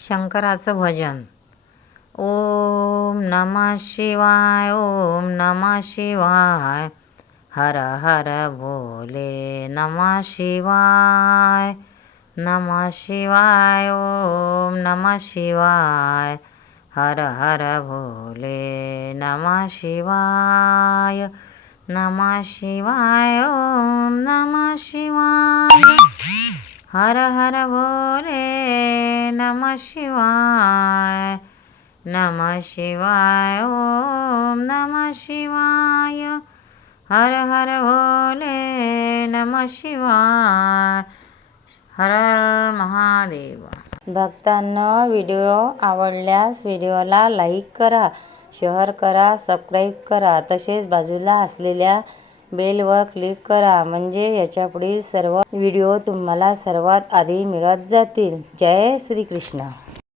शंकराचं भजन। ओम नमः शिवाय, ओम नमः शिवाय, हर हर भोले नमः शिवाय, नमः शिवाय, ओम नमः शिवाय, हर हर भोले नमः शिवाय, नमः शिवाय, ओम नमः शिवाय, हर हर भोले नमः शिवाय, नमः शिवाय, ओम नमः शिवाय, हर हर भोले नमः शिवाय, हर हर महादेव। भक्तांनो, व्हिडिओ आवडल्यास व्हिडिओला लाईक करा, शेअर करा, सबस्क्राईब करा, तसेच बाजूला असलेल्या बेलवर क्लिक करा, म्हणजे याच्यापुढील सर्व व्हिडिओ तुम्हाला सर्वात आधी मिळत जातील। जय श्री कृष्ण।